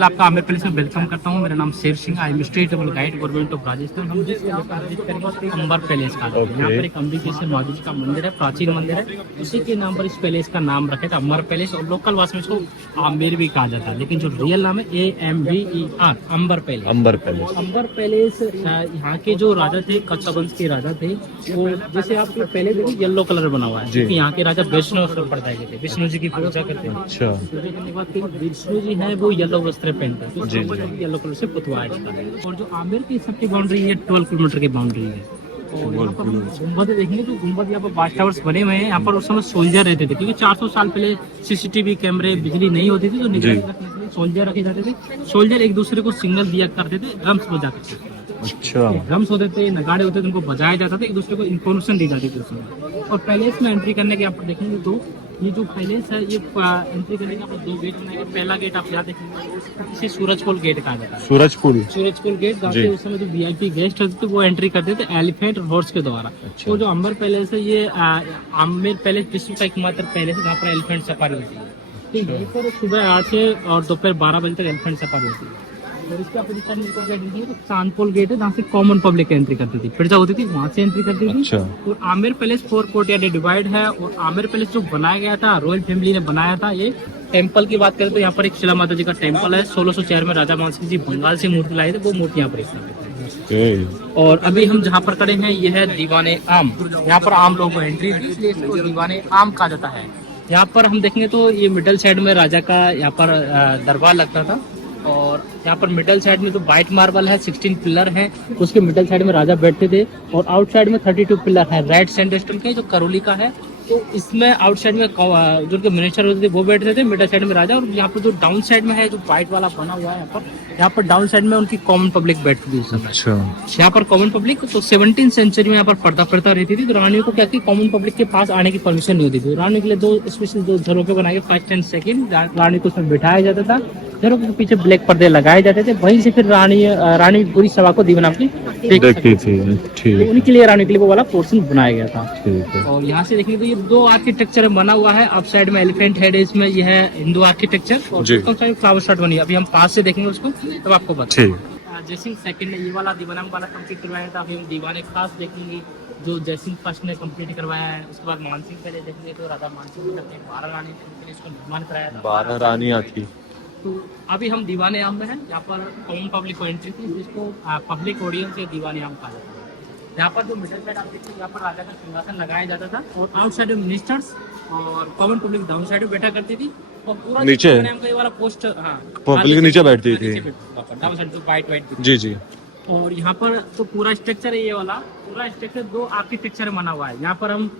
पहले आपका आमिर पैलेस में वेलकम करता हूँ। मेरा नाम Sher Singh, I am state level guide government of Rajasthan. हम जिस अंबर पैलेस का यहाँ पर एक अंबिके से माता जी का मंदिर है, प्राचीन मंदिर है, उसी के नाम पर इस पैलेस का नाम रखे था अंबर पैलेस, और लोकल भाषा में इसको आमिर भी कहा जाता है, लेकिन जो रियल नाम है AMBER, अंबर पैलेस। अंबर पैलेस। अंबर पैलेस यहाँ के जो राजा थे, कच्छा वंश के राजा थे, वो जैसे आप पहले देखिए येलो कलर बना हुआ है, क्योंकि यहाँ के राजा वैष्णव संप्रदाय के थे, विष्णु जी की पूजा करते हैं। अच्छा। पूजा करने के बाद विष्णु जी है वो येलो वस्त्र पहनते हैं, तो येलो कलर से पुतवाया जाता है। और जो आमिर की सबकी बाउंड्री है 12 किलोमीटर की बाउंड्री है। और यहाँ पर गुम्बद देखेंगे तो गुम्बद यहाँ पर वाच टावर्स बने हुए हैं। यहाँ पर उस समय सोल्जर रहते थे, क्योंकि 400 साल पहले CCTV कैमरे, बिजली नहीं होती थी, तो निगरानी रखने के लिए सोल्जर रखे जाते थे। सोल्जर एक दूसरे को सिग्नल दिया करते थे, ड्रम्स बजा करते थे। अच्छा। ड्रम्स होते थे, नगाड़े होते थे, उनको बजाया जाता था, एक दूसरे को इन्फॉर्मेशन दी जाती थी उसमें। और पैलेस में एंट्री करने के आप देखेंगे तो ये जो पैलेस है, ये एंट्री करने के आप 2 गेट बनाए गए। पहला गेट आप यहाँ देखेंगे, इसे सूरजकुल गेट कहा जाता है। सूरजकुल गेट, जहाँ पे उस समय जो VIP गेस्ट होते थे वो एंट्री करते थे एलिफेंट और हॉर्स के द्वारा। तो जो अंबर पैलेस है, ये आमिर पैलेस विश्व का एकमात्र पैलेस है जहाँ पर एलिफेंट सफारी होती है। ठीक है, पर सुबह 8 से और दोपहर 12 बजे तक एलिफेंट सफारी होती है। और इसके अपोजिट गेट तो चांदपोल गेट है, जहाँ से कॉमन पब्लिक एंट्री करती थी, प्रजा होती थी, वहाँ से एंट्री करती थी। और आमिर पैलेस 4 कोर्टयार्ड डिवाइड है। और आमिर पैलेस जो बनाया गया था, रॉयल फैमिली ने बनाया था। ये टेम्पल की बात करें तो यहाँ पर एक शिला माता जी का टेम्पल है। 1604 में राजा मानसिंह जी बंगाल से मूर्ति लाए थे, वो मूर्ति यहाँ पर स्थापित है। और अभी हम जहाँ पर खड़े हैं, ये है दीवाने आम। यहाँ पर आम लोगों को एंट्री दी, इसलिए इसको दीवाने आम कहा जाता है। यहाँ पर हम देखेंगे तो ये मिडल साइड में राजा का यहाँ पर दरबार लगता था। और यहाँ पर मिडल साइड में तो व्हाइट मार्बल है, 16 पिलर हैं, उसके मिडल साइड में राजा बैठते थे। और आउटसाइड में 32 पिलर है, रेड सैंडस्टोन के, जो करोली का है। तो इसमें आउटसाइड में जो उनके मिनिस्टर होते थे वो बैठते थे, मिडल साइड में राजा। और यहाँ पर जो डाउन साइड में है, जो व्हाइट वाला बना हुआ है यहाँ पर डाउन साइड में उनकी कॉमन पब्लिक बैठती थी उस समय। अच्छा। यहाँ पर कॉमन पब्लिक तो 17th सेंचुरी में यहाँ पर पर्दा प्रथा रहती थी, तो रानियों को क्या कि कॉमन पब्लिक के पास आने की परमिशन नहीं होती थी। रानी के लिए 2 स्पेशल 2 झरोके बनाए गए, 1st and 2nd। रानी को उसमें बिठाया जाता था, झरोके के पीछे ब्लैक पर्दे लगाए जाते थे, वहीं से फिर रानी पूरी सभा को दीवान अपनी देखती थी। तो उनके लिए रानी के लिए वो वाला पोर्शन बनाया गया था। और यहाँ से देखेंगे तो ये 2 आर्किटेक्चर बना हुआ है। अप साइड में एलिफेंट हेड है, इसमें ये है हिंदू आर्किटेक्चर, और फ्लावर स्टार्ट बनी है। अभी हम पास से देखेंगे उसको तब आपको बता। जयसिंह सेकंड ने ये वाला दीवाना वाला कंप्लीट करवाया था। अभी हम दीवाने खास देखेंगे जो जयसिंह फर्स्ट ने कंप्लीट करवाया है। उसके बाद मानसिंह पहले देखेंगे तो राजा मानसिंह ने अपने 12 रानी के इसको निर्माण कराया था। 12 रानियां थी। तो अभी हम दीवाने आम में हैं, यहाँ पर कॉमन पब्लिक को एंट्री थी, जिसको पब्लिक ऑडियंस या दीवाने आम कहा जाता है। यहाँ पर जो मिडिल साइड आप देखते हैं, यहाँ पर राजा का सिंहासन लगाया जाता था। और आउटसाइड में मिनिस्टर्स और कॉमन पब्लिक डाउन साइड में बैठा करती थी। और पूरा नीचे ये वाला पोस्ट पब्लिक नीचे बैठती थी, डाउन साइड तो वाइट जी। और यहाँ पर तो पूरा स्ट्रक्चर है, ये वाला पूरा स्ट्रक्चर 2 आर्किटेक्चर बना हुआ है। यहाँ पर हम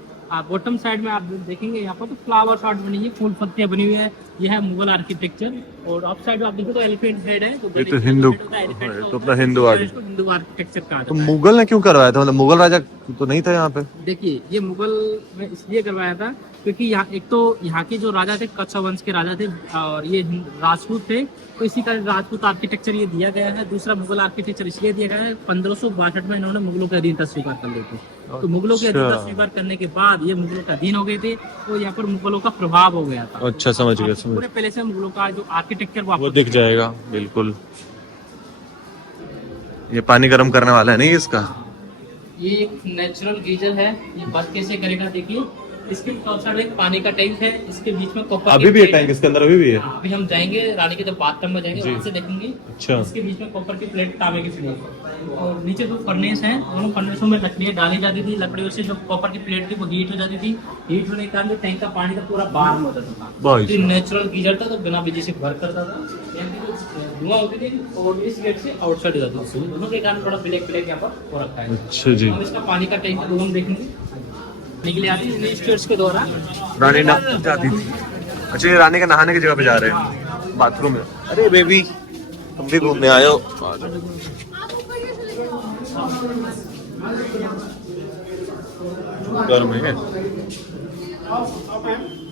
बॉटम साइड में आप देखेंगे, यहाँ पर तो फ्लावर शॉट बनी है, फूल पत्तियां बनी हुई है, यह है मुगल आर्किटेक्चर। और अप साइड आप देखो तो एलिफेंट हेड है, तो हिंदू आर्किटेक्चर का। तो मुगल ने क्यों करवाया था, मतलब मुगल राजा तो नहीं था यहाँ पे? देखिए, ये मुगल ने इसलिए करवाया था क्योंकि यहाँ एक तो यहाँ के जो राजा थे कच्छा वंश के राजा थे, और ये राजपूत थे, तो इसी का राजपूत आर्किटेक्चर ये दिया गया है। दूसरा मुगल आर्किटेक्चर इसलिए दिया गया है 1562 में इन्होंने मुगलों के अधीनता स्वीकार कर ली थी। तो मुगलों के अधीनता स्वीकार करने के बाद ये मुगलों का अधीन हो गए थे, तो यहाँ पर मुगलों का प्रभाव हो गया था। अच्छा, समझ गया। पूरे पहले से मुगलों का जो आर्किटेक्चर वो दिख जाएगा बिल्कुल। ये पानी गर्म करने वाला है नहीं इसका? ये एक नेचुरल गीजर है, ये बस कैसे करेगा देखिए। इसके साइड एक पानी का टैंक है, इसके बीच में कॉपर अभी भी है टैंक इसके अंदर अभी भी है। अभी हम जाएंगे रानी के जब बाथरूम में जाएंगे वहां से देखेंगे। अच्छा। इसके बीच में कॉपर की प्लेट, तांबे की प्लेट, और नीचे जो फर्नेस है, दोनों फर्नेसों में लकड़ियां डाली जाती थी। लकड़ियों से जो कॉपर की प्लेट थी वो हीट हो जाती थी। हीट होने के कारण टैंक का पानी का पूरा बाहर हो जाता था। नेचुरल गीजर था, तो बिना बिजली से भर करता था। धुआं होती थी और इस गेट से आउटसाइड हो जाती थी, दोनों के कारण थोड़ा ब्लैक यहाँ पर हो रखा है। अच्छा जी। इसका पानी का टैंक हम देखेंगे निकले आती है के द्वारा रानी जाती थी। अच्छा, ये रानी का नहाने की जगह पे जा रहे हैं, बाथरूम में। अरे बेबी, तुम भी घूमने आए हो? गर्म है।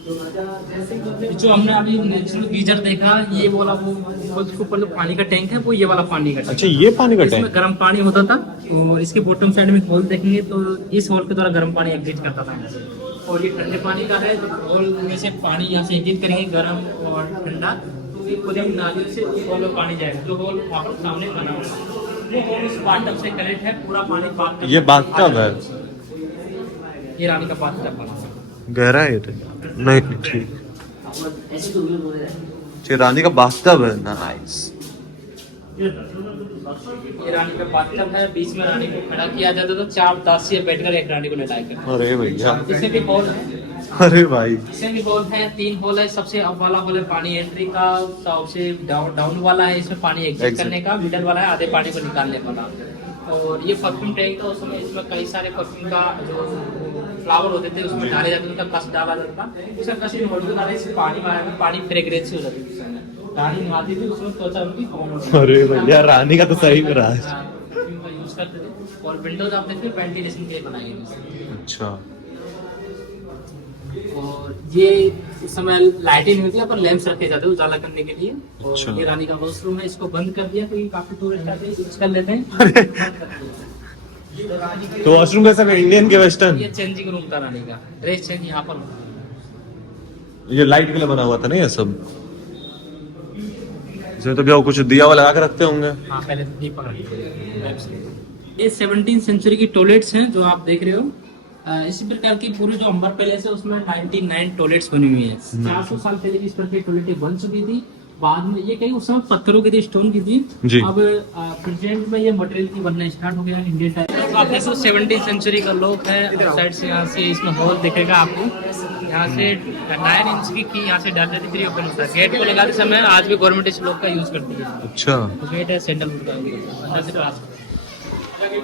जो हमने अभी नेचुरल गीजर देखा, ये वाला वो उसके ऊपर जो पानी का टैंक है वो ये वाला पानी का टैंक। अच्छा, ये पानी का टैंक, इसमें गर्म पानी होता था। और इसके बॉटम साइड में होल देखेंगे तो इस होल के द्वारा गर्म पानी एग्जिट करता था यहाँ से। और ये ठंडे पानी का है, जो होल में से पानी यहाँ से एग्जिट करेंगे गर्म और ठंडा, तो ये पूरी नाली से इस हॉल में पानी जाएगा, जो हॉल वहाँ पर सामने बना हुआ है वो हॉल इस बाथटब से कनेक्ट है, पूरा पानी बाथटब। ये बाथटब है, ये रानी का बाथटब बना गहरा है ये तो? नहीं ठीक, ये रानी का बाथटब है, नाइस। ये रानी का बाथटब है, बीच में रानी को खड़ा किया जाता था, 4 दासियां बैठकर एक रानी को लेटाया करती। अरे भैया, इससे भी हॉल है, अरे भाई, इसमें भी हॉल है, 3 हॉल है। सबसे अप वाला हॉल है पानी एंट्री का, सबसे डाउन वाला है इसमें पानी एग्जिट करने का, मिडल वाला है आधे पानी को निकालने वाला। और ये परफ्यूम टैंक था, उस समय इसमें कई सारे परफ्यूम का जो फ्लावर होते थे उसमें डाले जाते थे, कस डाला जाता था, उसका कस इन्वॉल्व डाले, इससे पानी फ्रेग्रेंस हो जाती थी, रानी नहाती थी उसमें, त्वचा उनकी कॉमन होती थी। अरे भैया, रानी का तो सही में रहा है। परफ्यूम का यूज करते थे। और विंडोज आप देखते हैं वेंटिलेशन के लिए बनाई गई। अच्छा, और ये उस समय लाइटिंग होती है पर लैंप्स रखे जाते हैं उजाला करने के लिए। अच्छा। और ये रानी का वॉशरूम है, इसको बंद कर दिया क्योंकि काफी टूरिस्ट आते हैं यूज कर लेते हैं। तो वॉशरूम कैसा है, इंडियन के वेस्टर्न? ये चेंजिंग रूम था रानी का, ड्रेस चेंज यहाँ पर होता है। ये लाइट के लिए बना हुआ था ना ये सब? इसमें तो क्या कुछ दिया हुआ लगा के रखते होंगे? हाँ, पहले दीपक रखे। ये 17th सेंचुरी की टॉयलेट्स हैं जो आप देख रहे हो। इसी प्रकार की पूरी जो अंबर पैलेस है उसमें 99 टॉयलेट्स बनी हुई है। 400 साल पहले इस प्रकार की टॉयलेट बन चुकी थी। बाद में ये कहीं उस समय पत्थरों की थी, स्टोन की थी। जी। अब प्रेजेंट में ये मटेरियल की बनना स्टार्ट हो गया इंडियन टाइप। आप देखो 17th सेंचुरी का लोग है, साइड से यहाँ से इसमें हॉल दिखेगा आपको। यहाँ से 9 इंच की यहाँ से डाल देती ओपन होता है। गेट को लगाते समय आज भी गवर्नमेंट इस लोग का यूज करती है। अच्छा, गेट है सैंडलवुड का, अंदर से पास।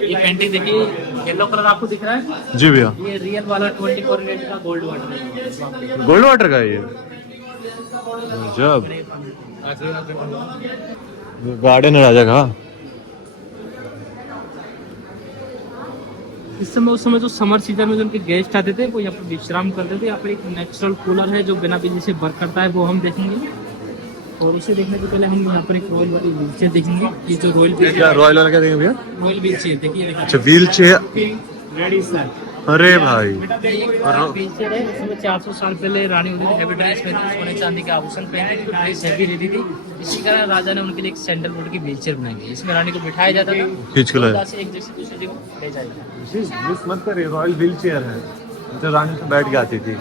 ये पेंटिंग देखिए, येलो कलर आपको दिख रहा है? जी भैया, ये रियल वाला 24 कैरेट का गोल्ड वाटर है। गोल्ड वाटर का है ये? जब गार्डन है राजा का। इस समय उस समय जो समर सीजन में जो उनके गेस्ट आते थे वो यहाँ पर विश्राम करते थे। यहाँ पर एक नेचुरल कूलर है जो बिना बिजली से वर्क करता है, वो हम देखेंगे। और उसे देखने से पहले हम यहाँ पर एक रॉयल वाली व्हील चेयर देखेंगे। ये जो रॉयल रॉयल वाला क्या देंगे भैया? रॉयल व्हील चेयर देखिए। अच्छा, व्हील चेयर। Ready sir. अरे भाई, व्हील चेयर है, इसमें 400 साल पहले रानी होती थी, हैवी ड्रेस पहनती थी, सोने चांदी के आभूषण पहनती थी, ड्रेस हैवी रहती थी। इसी कारण राजा ने उनके लिए एक सैंडलवुड की व्हील चेयर बनाई गई। इसमें रानी को बिठाया जाता था, खींच के लाया। एक जगह से दूसरी जगह ले जाया। मिस मत करिए, रॉयल व्हील चेयर है, तो रानी तो बैठ के आती थी।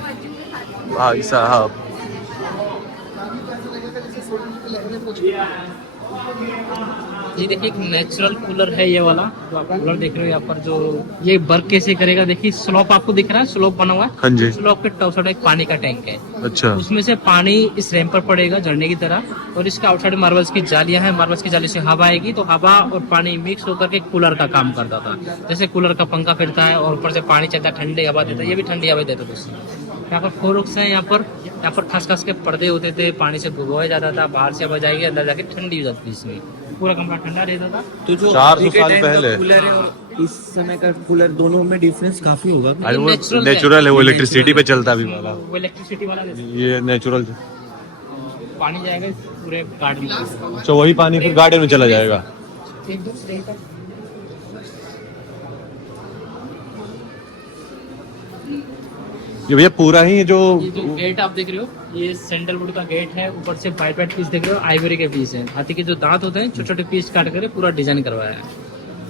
भाई साहब, ये देखिए एक नेचुरल कूलर है ये वाला जो आप कूलर देख रहे हो। यहाँ पर जो ये वर्क कैसे करेगा देखिए, स्लोप आपको दिख रहा है, स्लोप बना हुआ है। हाँ जी। स्लोप के टॉप साइड एक पानी का टैंक है। अच्छा, उसमें से पानी इस रैंप पर पड़ेगा झरने की तरह, और इसके आउटसाइड मार्बल्स की जालियां हैं। मार्बल्स की जाली से हवा आएगी तो हवा और पानी मिक्स होकर के कूलर का काम करता था। जैसे कूलर का पंखा फिरता है और ऊपर से पानी चलता है, ठंडी हवा देता है, ये भी ठंडी हवा देता था। यहाँ पर 4 रुक्स है। यहाँ पर खस के पर्दे होते थे, पानी से भिगोया जाता था, बाहर से हवा जाएगी, अंदर जाके ठंडी हो जाती थी। इसमें पूरा कमरा ठंडा रहता था। तो जो 400 साल पहले कूलर है और इस समय का कूलर, दोनों में डिफरेंस काफी होगा। अरे वो नेचुरल है, वो इलेक्ट्रिसिटी पे चलता भी वाला, वो इलेक्ट्रिसिटी वाला ये नेचुरल। पानी जाएगा पूरे गार्डन में। अच्छा, वही पानी फिर गार्डन में चला जाएगा। ये भैया पूरा ही जो गेट आप देख रहे हो, ये सैंडलवुड का गेट है। ऊपर से वाइट पीस देख रहे हो, आइवरी के पीस है। हाथी के जो दांत होते हैं छोटे छोटे पीस काट कर पूरा डिजाइन करवाया है।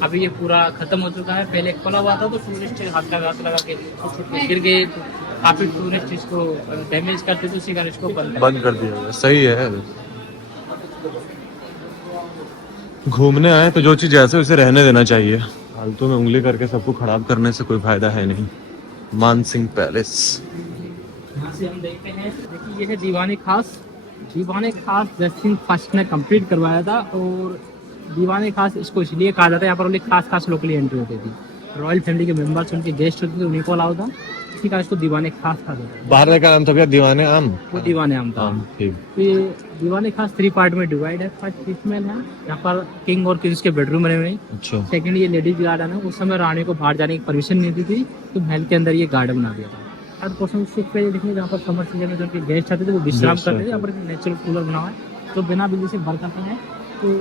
अभी ये पूरा खत्म हो चुका है। पहले खुला हुआ था तो टूरिस्ट हाथ लगा के गिर गए, काफी टूरिस्ट इसको डैमेज करते थे, उसी कारण इसको बंद कर दिया गया। सही है, घूमने आए तो जो चीज ऐसे उसे रहने देना चाहिए। फालतू में उंगली करके सबको खराब करने से कोई फायदा है नहीं। मानसिंह पैलेस, यहाँ से हम देखते हैं, देखिए ये है दीवाने खास। दीवाने खास जस्टिन फर्स्ट ने कंप्लीट करवाया था। और दीवाने खास इसको इसलिए कहा जाता है, यहाँ पर ओनली खास लोकली एंट्री होती थी। रॉयल फैमिली के मेंबर्स, उनके गेस्ट होते थे, उन्हीं को अलाउ था। इसी कारण इसको दीवाने खास कहा जाता है। बाहर का नाम था भैया दीवाने आम। वो दीवाने आम था। ठीक। तो ये दीवाने खास 3 पार्ट में डिवाइड है। फर्स्ट इसमें है, यहाँ पर किंग और क्वींस के बेडरूम बने हुए हैं। अच्छा, सेकंड ये लेडीज गार्डन है। उस समय रानी को बाहर जाने की परमिशन नहीं दी थी तो महल के अंदर ये गार्डन बना दिया था। थर्ड पोर्शन पे देखिए, जहाँ पर समर सीजन में जो उनके गेस्ट आते थे वो विश्राम करते थे। यहाँ पर नेचुरल कूलर बना हुआ है तो बिना बिजली से वर्क करता है। तो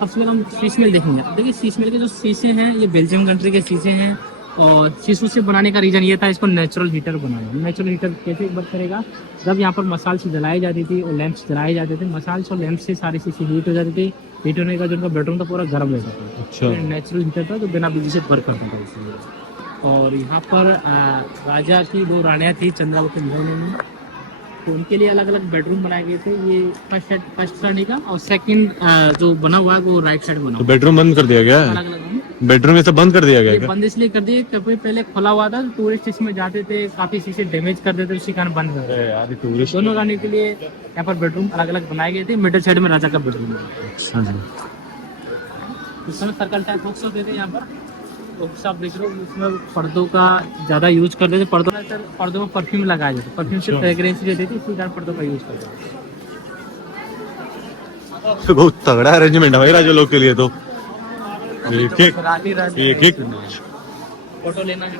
सबसे पहले हम शीश मिल देखेंगे। देखिए शीश मिल के जो शीशे हैं ये बेल्जियम कंट्री के शीशे हैं। और शीशू से बनाने का रीज़न ये था इसको नेचुरल हीटर बनाना। नेचुरल हीटर कैसे वर्क करेगा, जब यहाँ पर मसाल से जलाई जाती थी और लैंप से जलाए जाते थे, मसाल और लैंप से सारी चीज़ें हीट हो जाती थी। हीट होने का जो उनका बेडरूम था पूरा गर्म रहता था। अच्छा। नेचुरल हीटर था जो बिना बिजली से वर्क करता था इसलिए। और यहाँ पर राजा की दो रानियाँ थी, चंद्रावती महारानी, तो उनके लिए अलग अलग बेडरूम बनाए गए थे। ये फर्स्ट रानी का, और सेकंड जो बना हुआ है वो राइट साइड बना तो हुआ बेडरूम बंद कर दिया गया है। है? अलग अलग बेडरूम ये सब बंद कर दिया गया ये है क्या? बंद इसलिए कर दिए क्योंकि पहले खुला हुआ था, टूरिस्ट इसमें जाते थे, काफी चीजें डैमेज कर देते, उसी कारण बंद कर दिया। अरे यार, ये टूरिस्ट। दोनों रानी के लिए यहाँ पर बेडरूम अलग अलग बनाए गए थे। मिडिल साइड में राजा का बेडरूम है। अच्छा जी। उस समय सर्कल टाइप बॉक्स होते थे यहाँ पर, तो आप देख रहे हो उसमें पर्दों का ज्यादा यूज करते थे। पर्दों में परफ्यूम लगाए जाते, परफ्यूम से फ्रेग्रेंस रहती थी, इसी कारण पर्दों का यूज करते थे। तो बहुत तगड़ा अरेंजमेंट है भाई राजा लोग के लिए तो। एक एक फोटो लेना है।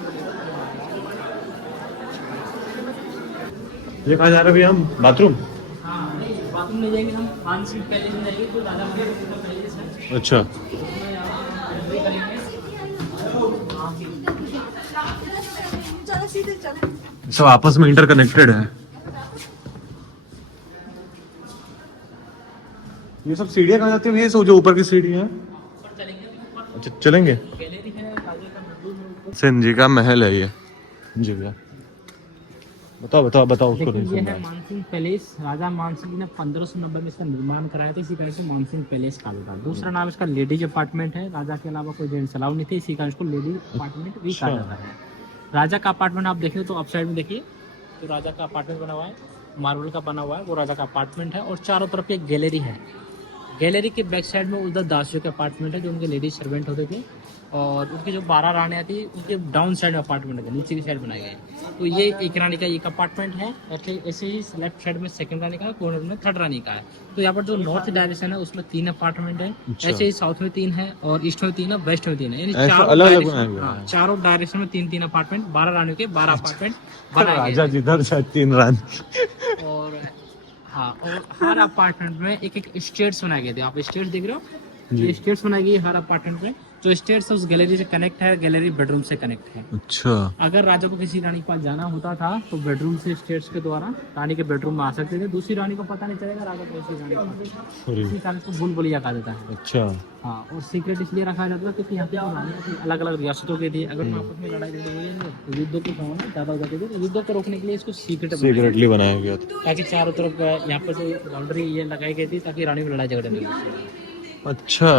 ये कहाँ जा रहे हैं अभी हम? बाथरूम? हाँ, नहीं बाथरूम ले जाएंगे हम, मानसिंह पैलेस में जाएंगे, तो राजा महाराजा का पैलेस है। अच्छा। उसमें यहाँ एंट्री करेंगे। सब आपस में इंटरकनेक्टेड है। ये सब सीढ़ियाँ कहाँ जाती हैं? ये सब जो ऊपर की सीढ़ी है। अच्छा, चलेंगे। गैलरी है, राजा का बेडरूम है ऊपर। सेन जी का महल है ये। जी भैया, बताओ बताओ बताओ उसको। देखिए, नहीं ये सुन है मानसिंह पैलेस। राजा मानसिंह ने 1590 में इसका निर्माण कराया था, इसी कारण से मानसिंह पैलेस कहा जाता है। दूसरा नाम इसका लेडीज अपार्टमेंट है। राजा के अलावा कोई जेंट्स अलाउ नहीं थे, इसी कारण इसको लेडीज अपार्टमेंट भी कहा जाता है। राजा का अपार्टमेंट आप देखिए तो अप साइड में देखिए, तो राजा का अपार्टमेंट बना हुआ है, मार्बल का बना हुआ है, वो राजा का अपार्टमेंट है। और चारों तरफ एक गैलरी है। गैलरी के बैक साइड में उधर दासियों के अपार्टमेंट है, जो उनके लेडीज सर्वेंट होते थे। और उनकी जो 12 रानियाँ थी, उनके डाउन साइड में अपार्टमेंट है, नीचे की साइड बनाए गए हैं। तो ये एक रानी का एक अपार्टमेंट है। ऐसे ही लेफ्ट साइड में सेकंड रानी का है, कॉर्नर में थर्ड रानी का है। तो यहाँ पर जो नॉर्थ डायरेक्शन है उसमें 3 अपार्टमेंट है। अच्छा। ऐसे ही साउथ में 3 है, और ईस्ट में 3 है, वेस्ट में 3 है, यानी ऐसा चारों अलग-अलग डायरेक्शन- बनाया गया है। हाँ, चारों डायरेक्शन में 3-3 अपार्टमेंट, 12 रानियों के 12 अपार्टमेंट बनाए गए राजा हैं। जिधर जाए 3 रानी। और हाँ, और हर अपार्टमेंट में एक एक स्टेयर्स बनाए गए थे। आप स्टेयर्स देख रहे हो, जी। ये स्टेयर्स बनाई गई हर अपार्टमेंट में। जो स्टेयर्स है उस गैलरी से कनेक्ट है, गैलरी बेडरूम से कनेक्ट है। अच्छा। अगर राजा को किसी रानी के पास जाना होता था तो बेडरूम से स्टेयर्स के द्वारा रानी के बेडरूम में आ सकते थे। दूसरी रानी को पता नहीं चलेगा राजा को रानी के पास। अरे, इसी कारण इसको भूल भुलैया कहा जाता है। अच्छा। हाँ, और सीक्रेट इसलिए रखा जाता था क्योंकि यहाँ पे जो रानियाँ अलग अलग रियासतों की थी, अगर आपस में लड़ाई झगड़े हुए तो युद्धों की संभावना ज़्यादा हो जाती थी। तो युद्धों को रोकने के लिए इसको सीक्रेटली बनाया गया था। ताकि चारों तरफ यहाँ पर जो बाउंड्री ये लगाई गई थी ताकि रानी में लड़ाई झगड़े नहीं हो। अच्छा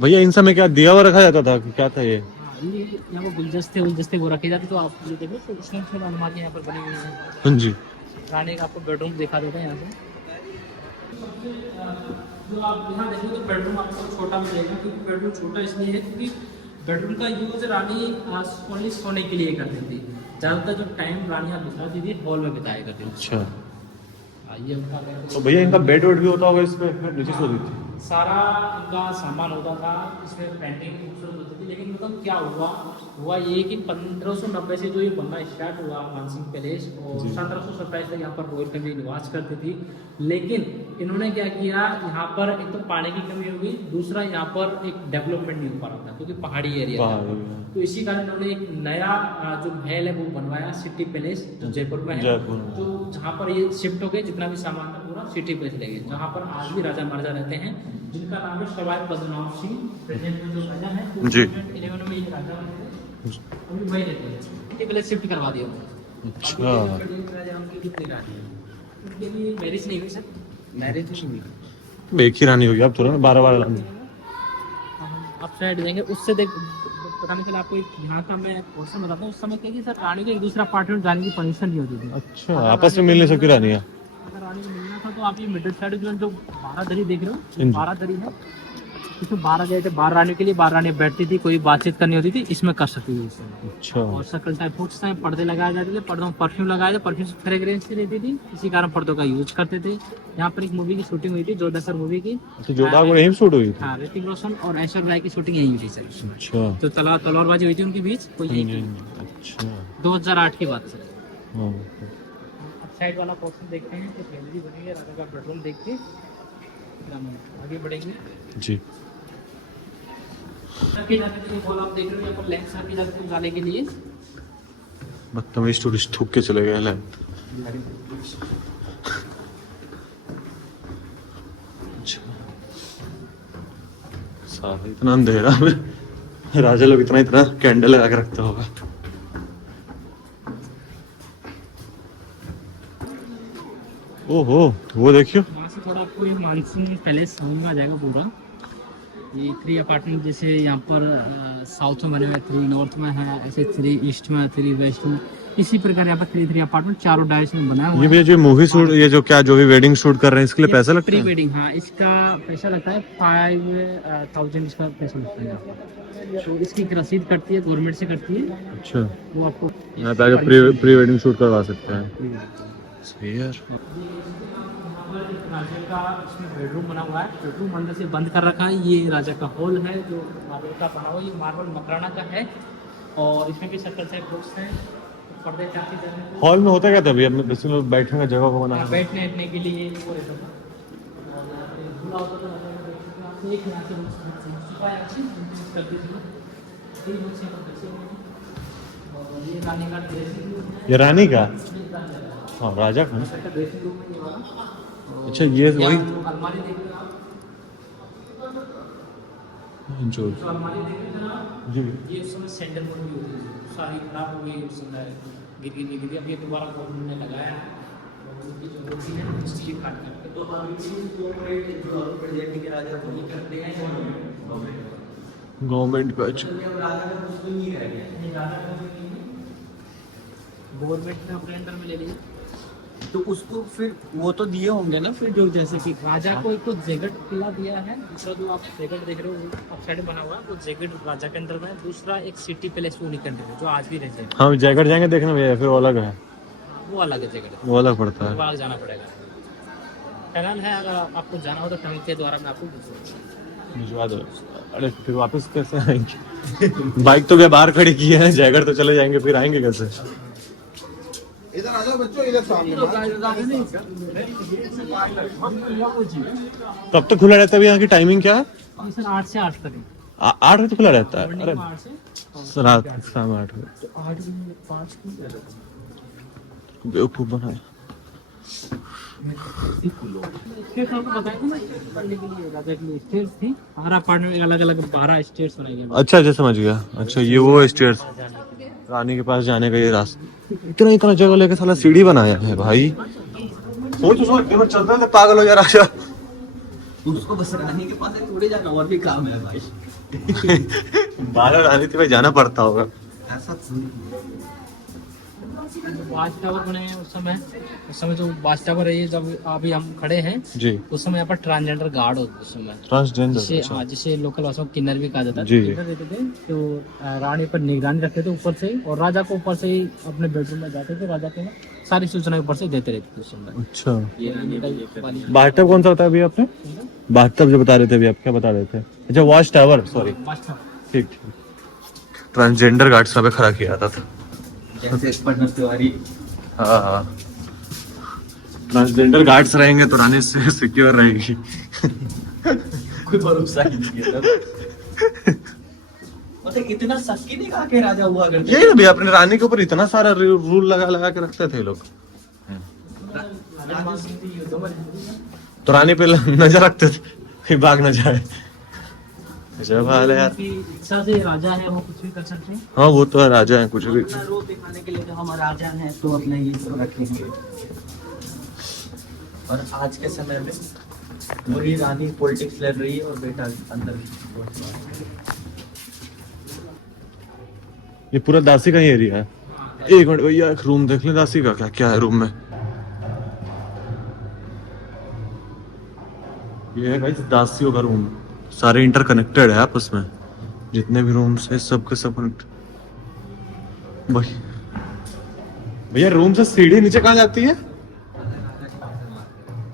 भैया, इन सब में क्या दिया हुआ रखा जाता था कि क्या था ये? हाँ, ये यहाँ पर गुलदस्ते वो रखे जाते। तो आप ये देखो, तो उसमें फिर अलमारियाँ यहाँ पर बनी हुई हैं। हाँ जी। रानी का आपको बेडरूम दिखा देते हैं यहाँ से। जो आप यहाँ देखो तो बेडरूम आपको छोटा मिलेगा, क्योंकि बेडरूम छोटा इसलिए है क्योंकि बेडरूम का यूज रानी ओनली सोने के लिए करती थी। ज़्यादातर जो टाइम रानियाँ बिताती थी हॉल में बिताया करती थी। अच्छा, ये उनका तो भैया इनका बेड वेड भी होता होगा इसमें? फिर नीचे सोती थी? सारा इनका सामान होता था, इसमें पेंटिंग खूबसूरत होती थी। लेकिन मतलब क्या हुआ ये कि 1590 से जो ये बनना स्टार्ट हुआ मानसिंह पैलेस, और 1727 तक यहाँ पर रॉयल फैमिली निवास करती थी। लेकिन इन्होंने क्या किया, यहाँ पर एक तो पानी की कमी होगी, दूसरा यहाँ पर एक डेवलपमेंट नहीं हो पा रहा था क्योंकि पहाड़ी एरिया था। तो इसी कारण इन्होंने एक नया जो महल है वो बनवाया, सिटी पैलेस, जो जयपुर में है। तो जहाँ पर ये शिफ्ट हो गए, जितना भी सामान था पूरा सिटी पैलेस ले गए, जहाँ पर आज भी राजा महाराजा रहते हैं, जिनका नाम है सवाई पद्मनाभ सिंह। प्रेजेंट में जो राजा है जी। 11 में ये राजा है, अभी वही रहते हैं। सिटी पैलेस शिफ्ट करवा दिया। अच्छा, उनके लिए मैरिज नहीं हुई सर, मैरिज नहीं हुई। एक ही रानी होगी अब तो ना, 12 रानी। आप साइड देंगे उससे देख पता नहीं चला आपको। यहाँ का मैं क्वेश्चन बताता हूँ। उस समय क्या कि सर रानी को एक दूसरा अपार्टमेंट जाने की परमिशन नहीं होती थी। अच्छा, आपस में मिल नहीं सकती रानियाँ? अगर रानी को मिलना था तो आप ये मिडिल साइड जो 12 दरी देख रहे हो, जी। 12 दरी है, इसमें 12 गए थे। 12 रानी के लिए 12 रानी बैठती थी, कोई बातचीत करनी होती थी, इसमें कर सकती थी इसमें। अच्छा। और सर्कल टाइप फुट्स हैं, पर्दे लगाए जाते थे, पर्दों में परफ्यूम लगाए थे, परफ्यूम से फ्रेग्रेंस रहती थी, इसी कारण पर्दों का यूज करते थे। यहाँ पर एक मूवी की शूटिंग हुई थी, जोधा सर मूवी की। तो जोधा को यहीं शूट हुई थी? हाँ, ऋतिक रोशन और ऐश्वर्या राय की शूटिंग यही हुई थी सर। अच्छा। तो तलवारबाजी हुई थी उनके बीच, कोई अच्छा। 2008 की बात सर। हाँ। अब साइड वाला पोर्शन देखते हैं, तो गैलरी बनी है, राजा का बेडरूम देख के फिर हम आगे बढ़ेंगे। जी। रखे जाते थे बॉल, आप देख रहे हो यहाँ पर लेंस रखे जाते थे उजाले के लिए। बदतमीज टूरिस्ट थूक के चले गए लाइन। अच्छा साहब इतना अंधेरा में राजा लोग इतना इतना कैंडल लगा के रखता होगा। ओहो वो देखियो। वहाँ से थोड़ा आपको ये मानसून पैलेस समझ में आ जाएगा पूरा। ये 3 अपार्टमेंट जैसे यहाँ पर साउथ में बने हुए 3 नॉर्थ में है, ऐसे 3 ईस्ट में 3 वेस्ट में, इसी प्रकार यहाँ पर 3 अपार्टमेंट चारों डायरेक्शन में बना हुआ ये है। भैया जो मूवी शूट ये जो क्या जो भी वेडिंग शूट कर रहे हैं इसके लिए पैसा लगता प्री है? वेडिंग, हाँ इसका पैसा लगता है 5000 इसका पैसा लगता है यहाँ पर। तो इसकी एक रसीद कटती है, गवर्नमेंट से कटती है, अच्छा वो आपको यहाँ पे आके प्री वेडिंग शूट करवा सकते हैं। सही है यार। राजा का इसमें बेडरूम बना हुआ है, बेडरूम अंदर से बंद कर रखा है। ये राजा का हॉल है जो मार्बल का बना हुआ है, ये मार्बल मकराना का है और इसमें भी सर्कल से बॉक्स है, पर्दे चाहते जाने को। हॉल में होता क्या था भैया? बेसिकली लोग बैठने का जगह को बनाया है। बैठने बैठने के लिए वो रहता था और यहाँ पे झूला होता था, राजा का बैठने का। एक यहाँ से सुबह यहाँ से कर दीजिए, 3 लोग से बैठे हैं। और ये रानी का ड्रेसिंग रूम है, ये रानी का? राजा का हाँ राजा का ना? ड्रेसिंग रूम है ये वाला। अच्छा ये वही अलमारी देख रहे हो आप, जो तो अलमारी देख रहे हो आप, जी ये उस समय सैंडल बोर्ड भी होती थी, सारी खराब हो गई उस समय, गिर गई। अब ये दोबारा गवर्नमेंट ने लगाया है और उनकी जो होती है उसकी काट करके तो अभी जो प्रेजेंट के राजा को ये करते हैं गवर्नमेंट का। अच्छा अब राजा का कुछ तो नहीं रह गया। गवर्नमेंट ने अपने अंडर में ले लिया। तो उसको फिर वो तो दिए होंगे ना फिर जो जैसे कि राजा को एक तो जैकेट किला दिया है, दूसरा जो आप जैकेट देख रहे हो आप साइड बना हुआ है वो जैकेट राजा के अंदर में है, दूसरा एक सिटी पैलेस वो निकल रहा है जो आज भी रह जाए, हाँ जैकेट जाएंगे देखने भैया फिर वो अलग है, वो अलग है जैकेट, वो अलग पड़ता वो है। अलग जाना पड़ेगा। टनल है, अगर आपको जाना हो तो टनल के द्वारा मैं आपको भिजवा भिजवा दो। अरे फिर वापस कैसे आएंगे? बाइक तो क्या बाहर खड़ी की है, जैकेट तो चले जाएंगे फिर आएंगे कैसे? इधर आ जाओ बच्चों, इधर सामने। कब तक खुला रहता है यहाँ की टाइमिंग क्या है? दूँ सर 8 से 8 तक है, 8 बजे खुला रहता है? मॉर्निंग अरे में 8 से रात शाम 8 बजे। तो 8 बजे 5 बेवकूफ बनाया। स्टेट्स आपको बताया था ना, पढ़ने के लिए राजा के लिए स्टेट्स थी, हर अपार्टमेंट में अलग अलग 12 स्टेट्स बनाए गए। अच्छा अच्छा समझ गया। अच्छा ये वो स्टेयर्स रानी के पास जाने का ये रास्ता, इतना इतना जगह लेके साला सीढ़ी बनाया है भाई। सोच सोच चलता है पागल हो जा राजा। उसको बस रानी के पास थोड़े जाना और भी काम है भाई। 12 रानी थी भाई, जाना पड़ता होगा। ऐसा वाच टावर बने हैं उस समय जो वाच टावर है, ये जब अभी हम खड़े हैं जी उस समय यहाँ पर ट्रांसजेंडर गार्ड होते उस समय, ट्रांसजेंडर। जिसे हाँ जिसे लोकल भाषा में किन्नर भी कहा जाता है। जी, जी। किन्नर रहते थे तो रानी पर निगरानी रखते थे ऊपर से ही, और राजा को ऊपर से ही अपने बेडरूम में जाते थे, राजा के ना सारी सूचनाएं ऊपर से देते रहते थे उस समय। अच्छा ये रानी का ये वाली बाथटब कौन सा बताया अभी आपने? बाथटब जो बता रहे थे अभी आप, क्या बता रहे थे? अच्छा watch tower, sorry watch tower. ठीक ठीक। ट्रांसजेंडर गार्ड्स पे खड़ा किया था। जैसे पन्ना तिवारी। हाँ हाँ ट्रांसजेंडर गार्ड्स रहेंगे तो रानी से सिक्योर रहेगी। कोई भरोसा नहीं है मतलब इतना सख्ती दिखा के राजा हुआ करते यही ना भैया, अपने रानी के ऊपर इतना सारा रूल लगा लगा के रखते थे लोग। तो रानी पे नजर रखते थे कि भाग न जाए। जब हाल है यार। उनकी इच्छा से राजा है वो कुछ भी कर सकते हैं। हाँ वो तो है, राजा है कुछ भी। अपना रूप दिखाने के लिए जो हम राजा हैं तो अपना ये सब रखेंगे। और आज के समय में पूरी रानी पॉलिटिक्स लड़ रही है और बेटा अंदर। ये पूरा दासी का ही एरिया है। एक मिनट भैया, एक रूम देख ले दासी का, क्या क्या है रूम में। ये है गाइस दासियों का रूम, सारे इंटरकनेक्टेड है आपस में, जितने भी रूम्स है सब के सब कनेक्ट। भाई भैया रूम से सीढ़ी नीचे कहाँ जाती है?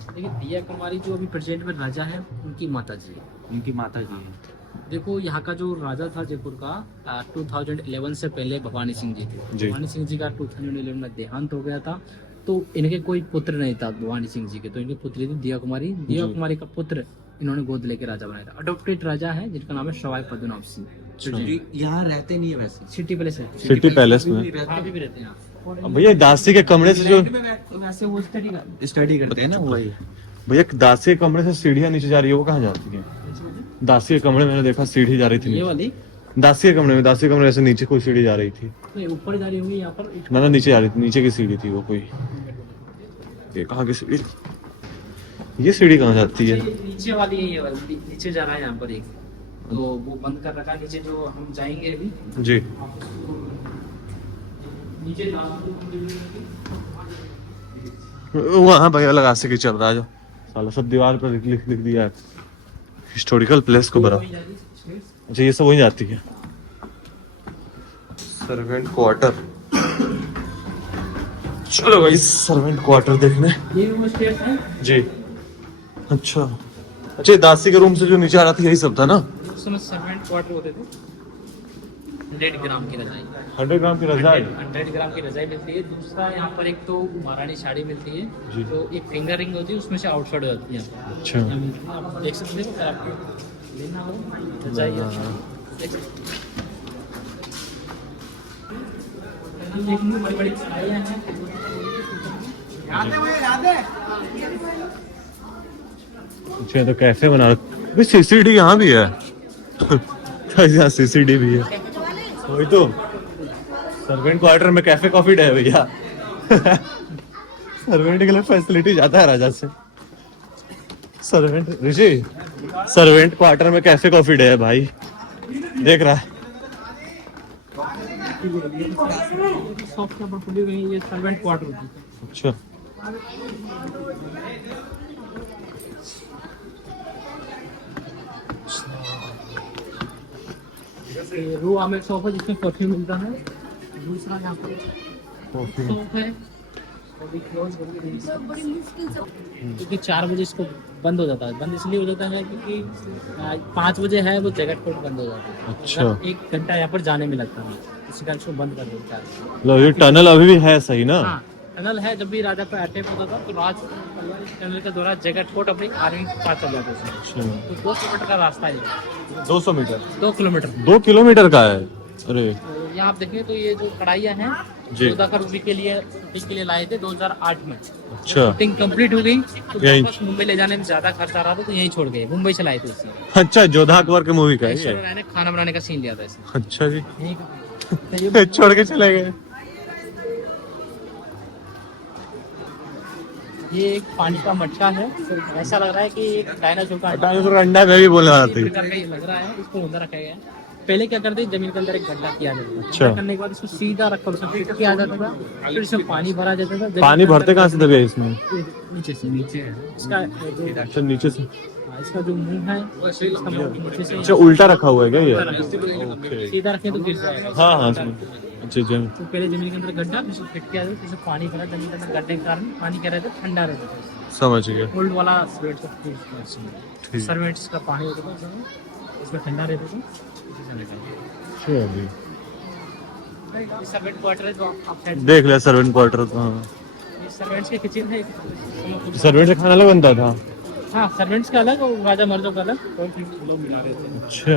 देखिए दिया कुमारी जो अभी प्रेजेंट में राजा है उनकी माता जी है। उनकी माता जी है। देखो यहाँ का जो राजा था जयपुर का 2011 से पहले भवानी सिंह जी थे। जी। भवानी सिंह जी का 2011 में देहांत हो गया था, तो इनके कोई पुत्र नहीं था भवानी सिंह जी के, तो इनकी पुत्री थी दिया कुमारी। दिया कुमारी का पुत्र इन्होंने गोद लेके राजा बनाया था। अडोप्टेड राजा है जिनका नाम है सवाई पद्मनाभ सिंह। यहाँ रहते नहीं है वैसे। सिटी पैलेस है, सिटी पैलेस में। हाँ, अभी भी रहते हैं यहाँ। अब भैया दासी के कमरे से जो वैसे वो स्टडी करते हैं ना वही। भैया दासी के कमरे से सीढ़ियाँ नीचे जा रही है, वो कहाँ जाती है? दासी के कमरे में मैंने देखा सीढ़ी जा रही थी ये नीचे। वाली दासी के कमरे में, दासी के कमरे से नीचे कोई सीढ़ी जा रही थी। नहीं, ऊपर जा रही होगी यहाँ पर। ना नीचे जा रही थी, नीचे की सीढ़ी थी वो कोई। ये कहाँ की सीढ़ी? ये सीढ़ी कहाँ जाती है? नीचे वाली है, ये वाली नीचे जा रहा है यहाँ पर एक, तो वो बंद कर रखा है नीचे, जो हम जाएंगे अभी जी। नीचे वहाँ भैया लगा से की चल रहा है जो साला सब दीवार पर लिख लिख दिया है हिस्टोरिकल प्लेस को बरा। अच्छा ये सब वहीं जाती है। सर्वेंट क्वार्टर, चलो भाई सर्वेंट क्वार्टर देखने। ये रूम स्टेयर्स है जी। अच्छा अच्छा, ये दासी के रूम से जो नीचे आ रहा था यही सब था ना? उसमें सर्वेंट क्वार्टर होते थे। 100 ग्राम की रजाई, 100 ग्राम की रजाई। 100 ग्राम की रजाई मिलती है। दूसरा यहाँ पर एक तो महारानी साड़ी मिलती जी। है, तो एक फिंगर रिंग होती है, उसमें से आउटफिट हो जाती है यहाँ पर। अच्छा। यहाँ मिलती है, आप देख सकते हो। अगर आपको लेना हो रजाई है, देख सकते हो। देखेंगे बड़ी बड़ी साड़ियाँ हैं। अच्छा तो कैफे बना रखा, सीसीडी यहाँ भी है। यहाँ सीसीडी भी है। वही तो सर्वेंट क्वार्टर में कैफे कॉफी डे है भैया। सर्वेंट के लिए फैसिलिटी जाता है राजा से। सर्वेंट ऋषि, सर्वेंट क्वार्टर में कैफे कॉफी डे है भाई, देख रहा है। शॉप के ऊपर खुली हुई है, ये सर्वेंट क्वार्टर होती है। अच्छा रू आमेर शॉप है जिसमें परफ्यूम मिलता है। दूसरा यहाँ पर शॉप है, अभी क्लोज हो गई है क्योंकि 4 बजे इसको बंद हो जाता है। बंद इसलिए हो जाता है क्योंकि 5 बजे है वो जगत कोर्ट बंद हो जाता है। अच्छा। 1 घंटा यहाँ पर जाने में लगता है, इसी कारण इसको बंद कर देता है। मतलब ये टनल अभी भी है सही ना? हाँ, टनल है। जब भी राजा का अटैक होता था तो राज टनल के दौरान जगत कोर्ट अपनी आर्मी के पास चल जाते थे। अच्छा तो 2 किलोमीटर का रास्ता है। 200 मीटर? 2 किलोमीटर 2 किलोमीटर का है? अरे तो यहाँ आप देखिए, तो ये जो कढ़ाइयाँ हैं जी। 14 का रूपी के लिए शूटिंग के लिए लाए थे 2008 में। अच्छा। शूटिंग कंप्लीट हो गई तो यहीं? वापस मुंबई ले जाने में ज्यादा खर्चा आ रहा था, तो यहीं छोड़ गए। मुंबई से लाए थे इसे। अच्छा, जोधा अकबर के मूवी का है ऐश्वर्या ये? राय ने खाना बनाने का सीन लिया था इसमें। अच्छा जी। यहीं का। तो ये छोड़ के चले गए। ये एक पानी का मटका है, तो ऐसा लग रहा है कि एक डायनासोर का डायनासोर का अंडा मैं भी बोलने वाला इस था। प्रकार का ये लग रहा है। इसको अंदर रखा गया है। पहले क्या करते, जमीन के अंदर एक गड्ढा किया जाता था। अच्छा। गड्ढा करने के बाद इसको सीधा रखकर उसमें फिट किया जाता था, फिर इसमें पानी भरा जाता था। पानी भरते कहाँ से दबे इसमें? नीचे से, नीचे है इसका जो अच्छा नीचे से। हाँ, इसका जो मुंह है इसका मुंह नीचे से अच्छा उल्टा रखा हुआ है क्या ये? सीधा रखें तो गिर जाएगा। हाँ हाँ अच्छा जी। तो पहले जमीन के अंदर गड्ढा, फिर उसको फिट किया जाता, फिर पानी भरा जमीन के अंदर। गड्ढे के कारण पानी क्या रहता है, ठंडा रहता है। समझ गया। कोल्ड वाला स्वेट ठीक। सर्वेंट्स का पानी होता था उसमें, ठंडा रहता था। चलिए सर्वेंट क्वार्टर है जो आप साइड देख लिया सर्वेंट क्वार्टर। हाँ ये सर्वेंट्स के किचन है। सर्वेंट से खाना अलग बनता था? हाँ, सर्वेंट्स का अलग और राजा मर्दों का अलग, और फिर लोग मिला रहे थे। अच्छा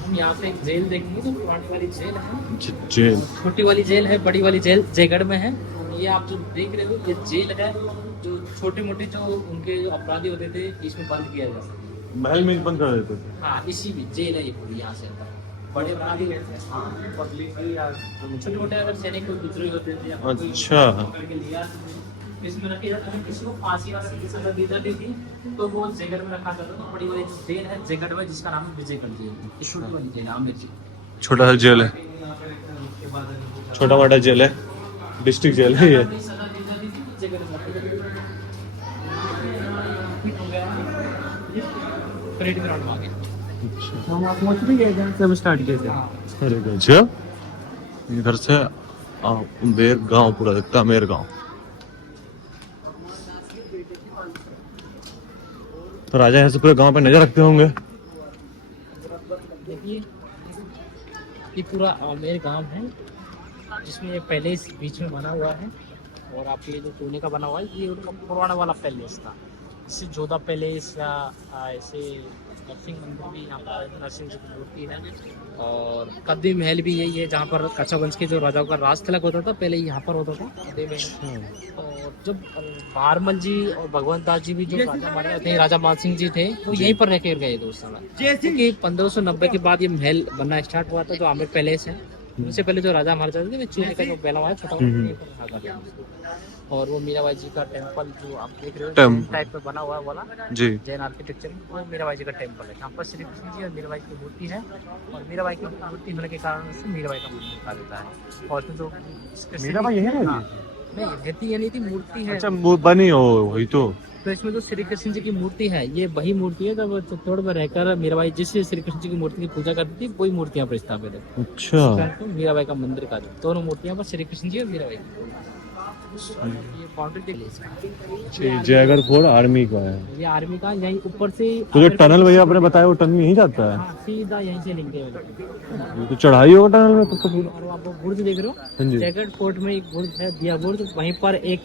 हम यहाँ पे एक जेल देखेंगे, तो पुरानी वाली जेल है। जेल? छोटी वाली जेल है, बड़ी वाली जेल जयगढ़ में है। ये आप जो देख रहे हो ये जेल है, जो छोटे मोटे जो उनके अपराधी होते थे इसमें बंद किया जाता है। महल में बंद कर देते थे? हाँ, इसी में जेल है ये पूरी। यहाँ से अंदर बड़े अपराधी होते हैं, छोटे मोटे अगर सैनिक कोई गुजरे होते थे या कोई अच्छा। करके लिया, इसमें रखे जाते थे। किसी को फांसी वासी की सजा दी जाती थी तो वो जयगढ़ में रखा जाता था। बड़ी वाली जेल है जयगढ़ में, जिसका नाम है विजयगढ़ जेल। ये छोटी वाली जेल है आमेर जेल। छोटा सा जेल है, छोटा मोटा जेल है, डिस्ट्रिक्ट जेल है ये। सजा दी जाती थी जयगढ़ में रखा जाता था। हो गया परेड ग्राउंड में आ गया। हम आप पहुंच भी गए जहाँ से हम स्टार्ट किए थे। अरे गजब। इधर से मेर गांव पूरा दिखता है, मेर गांव। तो राजा यहाँ से पूरे गांव पे नजर रखते होंगे। देखिए ये पूरा आमेर गांव है। जिसमें ये पैलेस बीच में बना हुआ है। और आपके ये जो सोने का बना हुआ है, ये उनका पुराना वाला पैलेस था। जैसे जोधा पैलेस या ऐसे नरसिंह मंदिर भी यहाँ पर नरसिंह जी की मूर्ति है। और कद्दी महल भी यही है, जहाँ पर कच्छा वंश के जो राजाओं का राज तिलक होता था, पहले यहाँ पर होता था कद्दी महल। और जब बारमल जी और भगवंत दास जी भी जो राजा मारे थे, राजा मान सिंह जी थे, वो यहीं पर रह कर गए थे उस समय। क्योंकि 1590 के बाद ये महल बनना स्टार्ट हुआ था, जो आमिर पैलेस है। उससे पहले जो राजा हमारे जाते थे, चूने का जो बेला हुआ है छोटा वाला। और वो मीराबाई जी का टेम्पल जो आप देख रहे हो टाइप पे बना हुआ है वाला जी जैन आर्किटेक्चर, वो मीराबाई जी का टेम्पल है। यहाँ पर श्री कृष्ण जी और मीराबाई की मूर्ति है। और मीराबाई की मूर्ति होने के कारण से मीराबाई का मंदिर कहा जाता है। और तो जो मीराबाई यही रहती है? हाँ, नहीं रहती, यानी थी मूर्ति है। अच्छा वो बनी हो वही तो। तो इसमें जो श्री कृष्ण जी की मूर्ति है, ये वही मूर्ति है जब चित्तौड़ में रहकर मीराबाई जिस श्री कृष्ण जी की मूर्ति की पूजा करती थी, वही मूर्तियां पर स्थापित है। अच्छा तो मीराबाई का मंदिर का दोनों मूर्तियां पर श्री कृष्ण जी और मीराबाई की। ये बाउंड्री जयगढ़ फोर्ट आर्मी का है। ये आर्मी का, यहीं ऊपर से तो जो टनल भैया आपने बताया वो टनल यहीं जाता है? हाँ, सीधा यहीं से लिंक है। तो चढ़ाई होगा टनल में तो पूरा। और आप वो बुर्ज देख रहे हो, हाँ जी। जयगढ़ फोर्ट में एक बुर्ज है, दिया बुर्ज। वहीं पर एक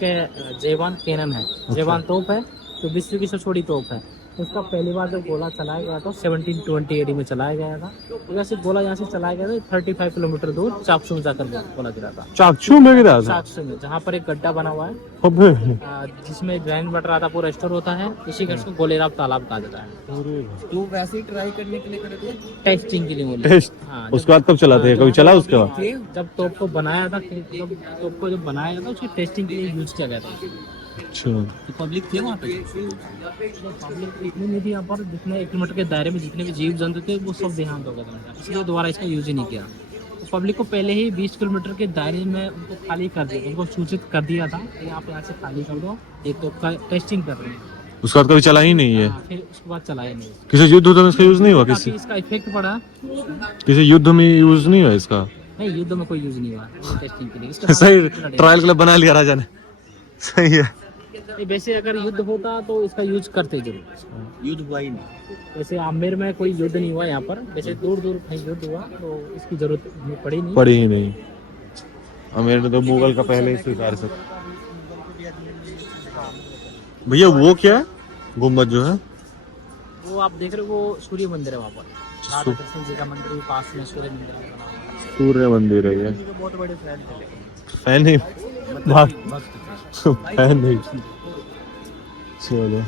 जयवान कैनन है, जयवान तोप है, तो विश्व की सबसे बड़ी तोप है। उसका पहली बार जब गोला चलाया गया था 1720 AD में चलाया गया था। तो वैसे गोला यहाँ से चलाया गया था 35 किलोमीटर दूर चाकसू में जाकर गोला गिरा था। चाकसू में गिरा था? चाकसू में, जहाँ पर एक गड्ढा बना हुआ है, अबे जिसमें ग्राइंड बटर आता पूरा स्टोर होता है। इसी घर को गोलेराव तालाब कहा जाता है। तू वैसे ही ट्राई करने के लिए करे थे? टेस्टिंग के लिए बोले। टेस्ट हाँ, उसके बाद कब चलाते हैं? कभी चला उसके बाद? जब तोप को बनाया था, जब तोप को जब बनाया था, उसकी टेस्टिंग के लिए यूज किया गया था। अच्छा तो पब्लिक थे वहाँ पे? पब्लिक इतनी नहीं थी यहाँ पर। जितने 1 किलोमीटर के दायरे में जितने भी जीव जंतु थे, वो सब देहांत हो गया था, इसलिए दोबारा इसका यूज ही नहीं किया। तो पब्लिक को पहले ही 20 किलोमीटर के दायरे में उनको खाली कर दिया, उनको सूचित कर दिया था कि आप यहाँ से खाली कर दो, ये तो का टेस्टिंग कर रहे हैं। उसके बाद कभी चला ही नहीं है? हाँ, फिर उसके बाद चलाया नहीं। किसी युद्ध में इसका यूज नहीं हुआ? किसी काफी इसका इफेक्ट पड़ा। किसी युद्ध में यूज नहीं हुआ इसका? नहीं, युद्ध में कोई यूज नहीं हुआ, टेस्टिंग के लिए। इसके सही साथ ट्रायल क्लब बना लिया राजा ने। सही है। नहीं, वैसे अगर युद्ध होता तो इसका यूज करते जरूर। युद्ध हुआ ही नहीं। वैसे आमेर में कोई युद्ध नहीं हुआ यहाँ पर, वैसे दूर दूर कहीं युद्ध हुआ तो इसकी जरूरत पड़ी नहीं। पड़ी ही नहीं। आमेर ने तो मुगल का पहले ही स्वीकार कर। भैया वो क्या है गुम्बद जो है? वो आप देख रहे हो, वो सूर्य मंदिर है वहाँ पर। राधा कृष्ण जी का मंदिर भी पास में सूर्य मंदिर बना हुआ है। सूर्य मंदिर है ये। तो बहुत बड़े फैन थे, लेकिन फैन नहीं भक्त थे। फैन नहीं। चलो